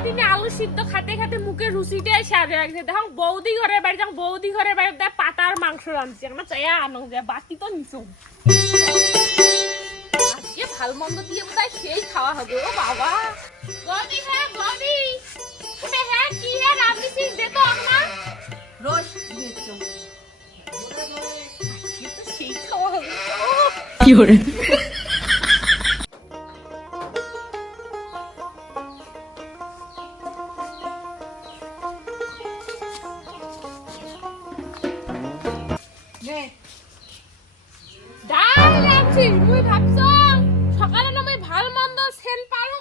সারাদিনে আলু সিদ্ধ খাতে খাতে মুখে রুচিটাই সারে রাখছে। দেখো, বৌদি ঘরের বাড়ি যখন বৌদি ঘরের বাড়ি দেয় পাতার মাংস রাঁধছে। আমার চাইয়া আনো, যে বাকি তো নিচু আজকে ভালো মন্দ দিয়ে বোধহয় সেই খাওয়া হবে, ও বাবা। বৌদি হ্যাঁ বৌদি। হ্যাঁ কি হ্যাঁ রাঁধছি দে তো আমার রোজ দিয়েছ কি hore নে ডাল রাঁধছি মুই ভাবছ? সকালে না ভালো মন্দ সেন পারো?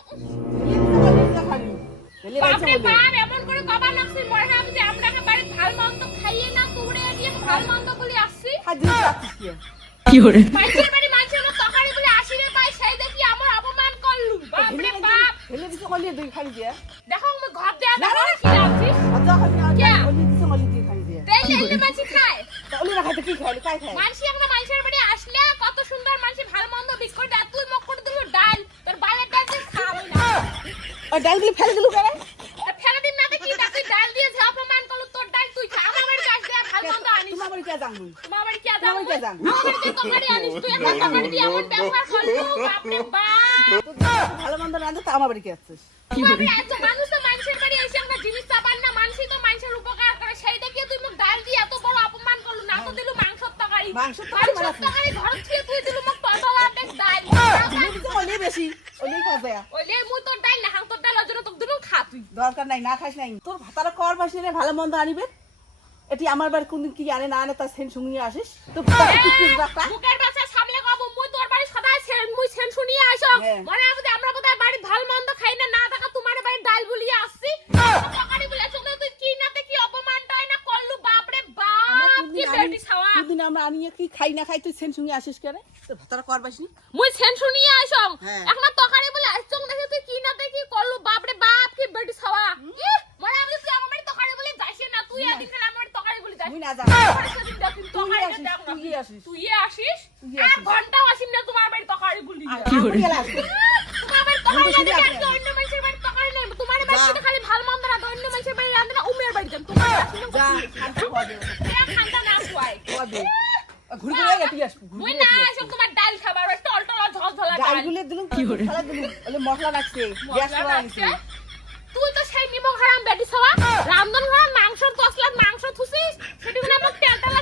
খালি এলে বাইছে বাপরে বাপ এমন করে কবার লাগছে? যে আমরা বাড়ি ভালো মন্দ খাইয়ে না কুড়ে দিয়ে ভালো মন্দ বলে আসছি। কি কি hore বাড়ি মানুষের মতো তরকারি বলে আসি রে ভাই সেই দেখি আমার অপমান করলু। বাপরে বাপ। এলে দিছে কলি দুই খালি দিয়ে। দেখো আমি ঘর দেয়া দেখো কি রাঁধছিস কে? কলি দিছে কলি দিয়ে খালি দিয়ে। তেল এনে মাছি খায়। তা না খাইতে কি খাইলি? কাই খাই মানসি একটা মানুষের বাড়ি আসলে কত সুন্দর মানুষ ভালো মন্দ বিস্কুট দেয় তুই মক করে দিল ডাল। তোর বালের ডাল তুই খাবি না। ওই ডালগুলি ফেলে দিলু কেন ফেলে দিন না দেখি তা তুই ডাল দিয়ে যা অপমান করলু তোর ডাল তুই খা। আমার বাড়ি কাজ দেয়া ভালো মন্দ আনিস। তোমার বাড়ি কে মুই তোমার বাড়ি কে তোমার বাড়ি কে আমার বাড়িতে তরকারি আনিস তুই একটা তরকারি দিয়ে এমন ব্যবহার করলু বাপরে বাপ। ভালো মন্দ তা আমার বাড়ি কে আসছিস কি বাপরে, মানুষ তো মানুষের বাড়ি এসে একটা জিনিস চাবান না মানুষই তো মানুষের উপকার করে সেই দেখিয়ে তুই মুখ ডাল দিয়ে এত বড় অপমান করলু না তো দিলু মাংসর তরকারি মাংসের তরকারি মাংসের ঘর থেকে তুই দিলু মুখ পটল অর্ধেক ডাল এলে দিছে কলি বেশি ওলি খাবে ওলে মুই তোর ডাল না হাং তোর ডাল ওজন্য তোর দিলু খা তুই। দরকার নাই না খাইস নাই। তোর ভাতারা কর পাশে রে ভালো মন্দ আনিবে। এটি আমার বাড়ি কোনদিন কি আনে না আনে তার সেন শুনিয়ে আসিস তো বুকের বাচ্চা সামলে কব মুই তোর বাড়ি সদাই সেন সেন শুনিয়ে আসো হ্যাঁ। মনে হবে যে আমরা বোধহয় বাড়ি ভালো মন্দ খাই না না থাকা তোমার বাড়ি ডাল বুলিয়ে আসছি তরকারি বলে চলে তুই কি নাতে কি অপমানটাই না করলু বাপরে আমরা বাপ কি কোনদিন আনি বেটি ছাওয়া কোনদিন কি খাই না খাই তুই সেন শুনিয়ে আসিস কেন তোর ভাতারা কর পাশি মুই সেন শুনিয়ে আসো। এখন তরকারি বলে আসছো দেখে তুই কি নাতে কি করলু? বাপরে বাপ কি বেটি ছাওয়া ইহ, তুই আমার বাড়ি তরকারি বলে যাইস না তুই এদিন খেলে আমার বাড়ি বলে যাস মুই না যা। তুই আসিস, তুই আসিস। তুই আসিস? এক ঘন্টাও আসিস না তোমার বাড়ি তরকারি বলি। কি hore তোমার বাড়ি। না, অন্য মানুষের বাড়ি নেই। খালি ভালো মন্দ রাঁধে, অন্য মানুষের বাড়ি রাঁধে না, উমের বাড়ি। তোমার যা। খান্দা না। খুয়ায়। ঘুরে ঘুরে গেটি আসব মুই না এসব তোমার ডাল খাবার, ওই টল টল ঝল ডাল। ডালগুলো দিলুম কি করে? ফেলে দিলুম ওলে মশলা রাখছে গ্যাস করা রাখছে। তুই তো সেই নিমক হারাম বেটি সবা। রামদন হারাম মাংস মাংস থুসিস। সেটি মানে আমার তেল তেলা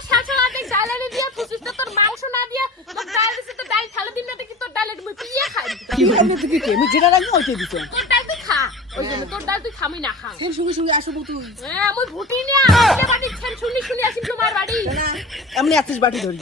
দিয়ে থুসিস। তো তোর মাংস না দিয়ে তোর ডাল দিছিস তো ডাল দিন না দেখি তোর ডাল মুই পিয়ে খাই কি আমি যেটা রাখি ওইটাই দিছে। তোর হ্যাঁ। তোর ডাল তুই খামি না খা সেন শুনি শুনি আসব তুই। হ্যাঁ, হ্যাঁ। শুনি শুনি আসিম তোমার বাড়ি। না এমনি আছিস বাটি ধরি